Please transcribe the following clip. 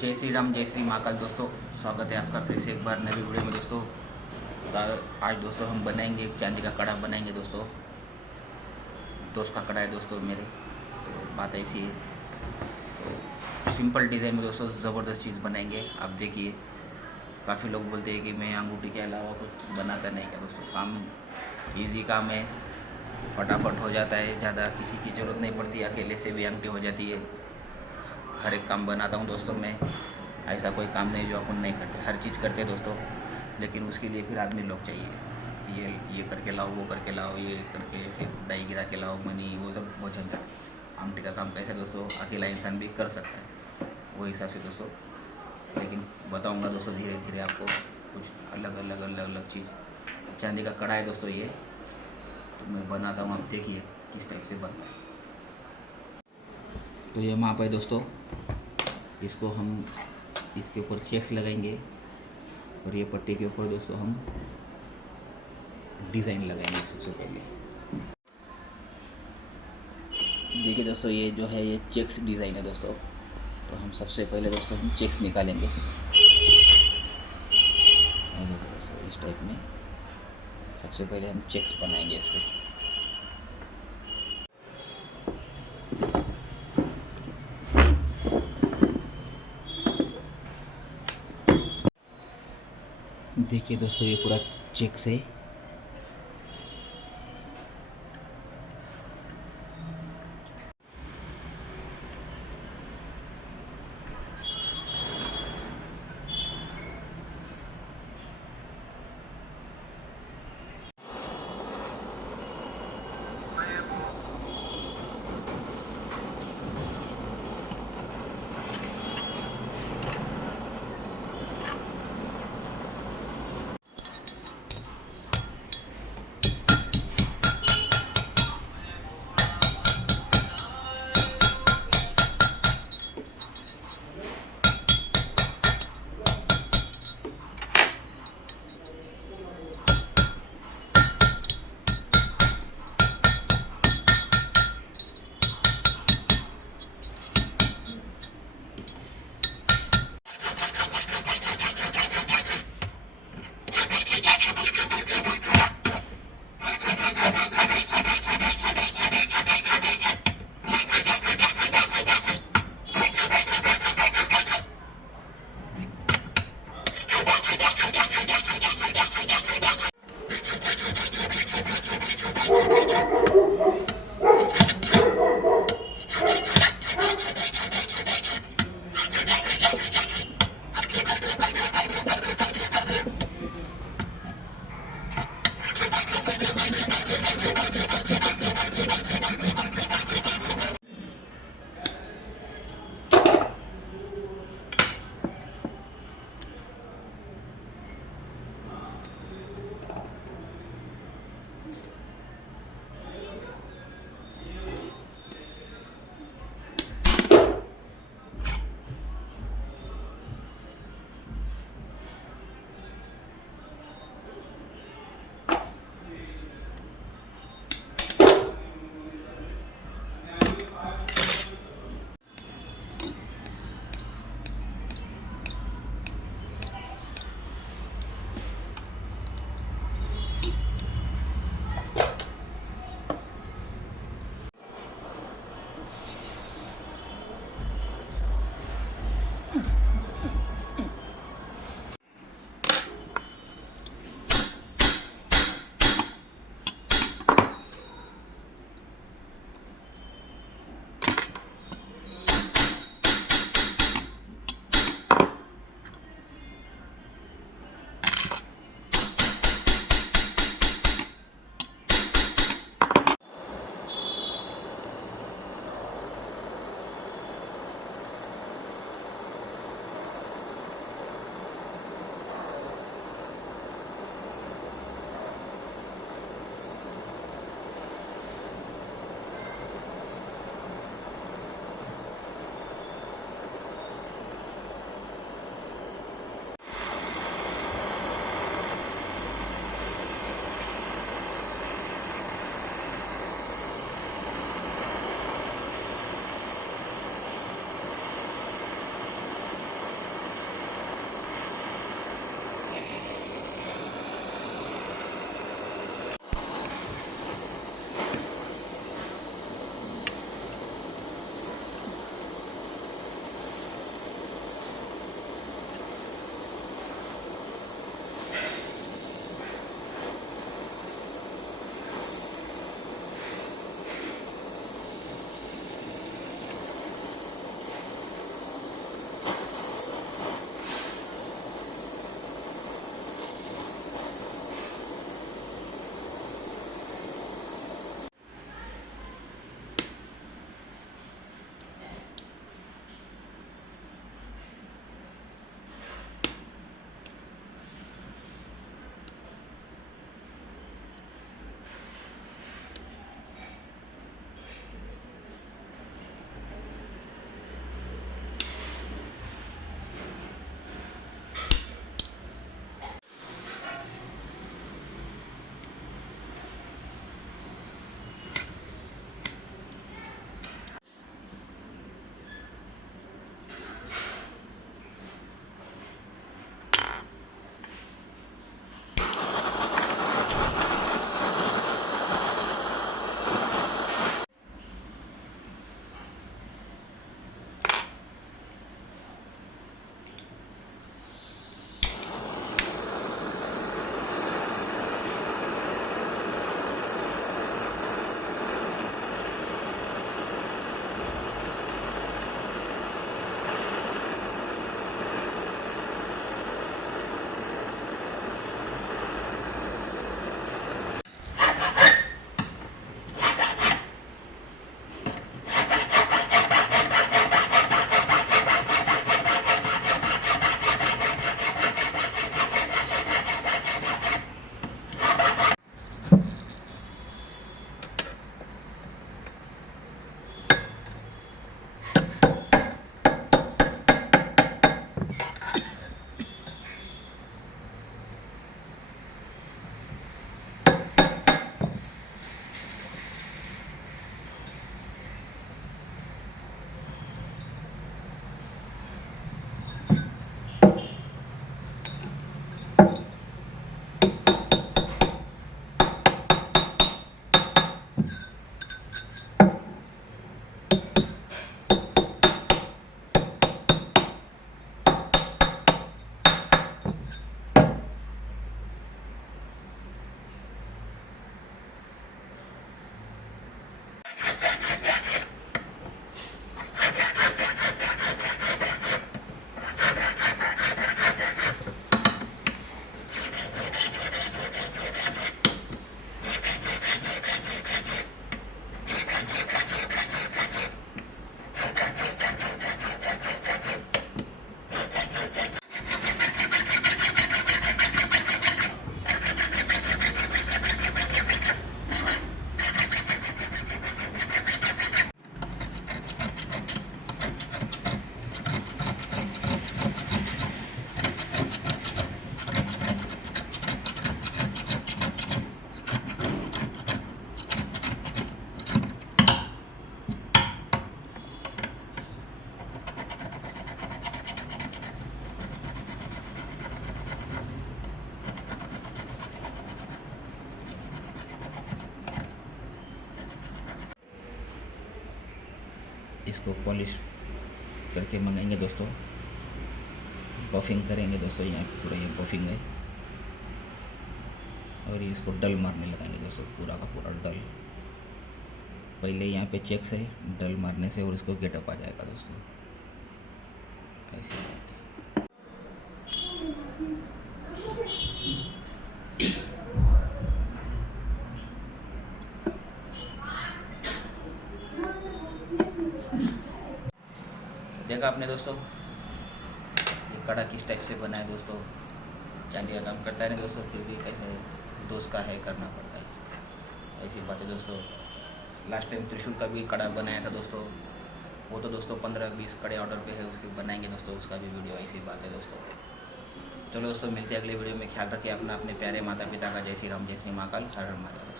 जय श्री राम, जय श्री महाकाल। दोस्तों, स्वागत है आपका फिर से एक बार नई वीडियो में। दोस्तों, आज दोस्तों हम बनाएंगे एक चांदी का कड़ा बनाएंगे। दोस्तों, दोस्त का कड़ा है दोस्तों मेरे। तो बात ऐसी है, तो सिंपल डिज़ाइन में दोस्तों ज़बरदस्त चीज़ बनाएंगे। आप देखिए, काफ़ी लोग बोलते हैं कि मैं अंगूठी के अलावा कुछ बनाता नहीं। क्या दोस्तों, काम ईजी काम है, फटाफट हो जाता है, ज़्यादा किसी की ज़रूरत नहीं पड़ती, अकेले से भी अंगूठी हो जाती है। हर एक काम बनाता हूँ दोस्तों मैं, ऐसा कोई काम नहीं जो अपन नहीं करते, हर चीज़ करते हैं दोस्तों। लेकिन उसके लिए फिर आदमी लोग चाहिए, ये करके लाओ, वो करके लाओ, ये करके फिर डाई गिरा के लाओ, मनी, वो सब बहुत झंझट। आमटी का काम कैसे दोस्तों अकेला इंसान भी कर सकता है, वो हिसाब से दोस्तों। लेकिन बताऊंगा दोस्तों धीरे धीरे आपको कुछ अलग अलग चीज़। चांदी का कड़ा है दोस्तों ये, तो मैं बनाता हूँ, आप देखिए किस टाइप से बनता है। तो ये माप है दोस्तों, इसको हम इसके ऊपर चेक्स लगाएंगे और ये पट्टी के ऊपर दोस्तों हम डिज़ाइन लगाएंगे। सबसे पहले देखिए दोस्तों, ये जो है ये चेक्स डिज़ाइन है दोस्तों। तो हम सबसे पहले दोस्तों हम चेक्स निकालेंगे। ये देखो दोस्तों, इस टाइप में सबसे पहले हम चेक्स बनाएंगे इस पर। देखिए दोस्तों, ये पूरा चेक्स है। इसको पॉलिश करके मंगाएंगे दोस्तों, बफिंग करेंगे दोस्तों। यहाँ पे पूरा ये बफिंग है और ये इसको डल मारने लगाएंगे दोस्तों, पूरा का पूरा डल। पहले यहाँ पे चेक्स है, डल मारने से और इसको गेटअप आ जाएगा दोस्तों, ऐसी बात है। देखा आपने दोस्तों ये कड़ा किस टाइप से बना है दोस्तों। चांदी का काम करता है ना दोस्तों, फिर भी कैसे दोस्त का है करना पड़ता है, ऐसी बात है दोस्तों। लास्ट टाइम त्रिशूल का भी कड़ा बनाया था दोस्तों, वो तो दोस्तों 15-20 कड़े ऑर्डर पे है, उसके बनाएंगे दोस्तों, उसका भी वीडियो। ऐसी बात है दोस्तों। चलो दोस्तों, मिलते हैं अगले वीडियो में। ख्याल रखिए अपना, अपने प्यारे माता पिता का। जय श्री राम, जय श्री महाकाल, हर हर महादेव।